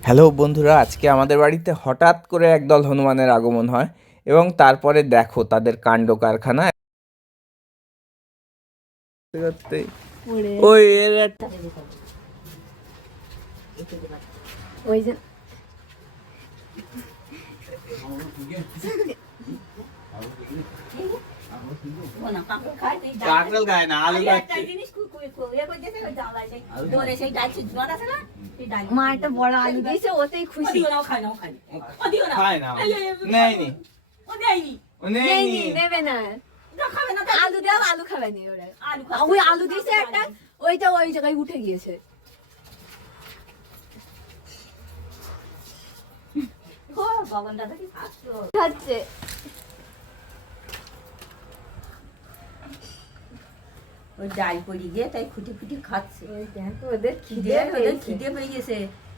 Hello বন্ধুরা, আজকে আমাদের বাড়িতে হঠাৎ করে একদল হনুমানের আগমন হয় এবং তারপরে দেখো তাদের কাণ্ড কারখানা। ওই এর ওই যে কাঁকড়াল গায় না, আলু খাচ্ছে। মা একটা বড় আলু দিয়েছে, ওতেই খুশি। খায় না, নেয়নি, ও নেয়নি। নেবে না, আলু দেওয়া আলু খাবে নি ওরা। ওই আলু দিয়েছে একটা, ওইটা ওই জায়গায় উঠে গিয়েছে। খাচ্ছে। ওই ডাল পড়ি গিয়ে তাই খুঁটি খুঁটি খাচ্ছে। দেখো ওদের খিদে পেয়ে গেছে।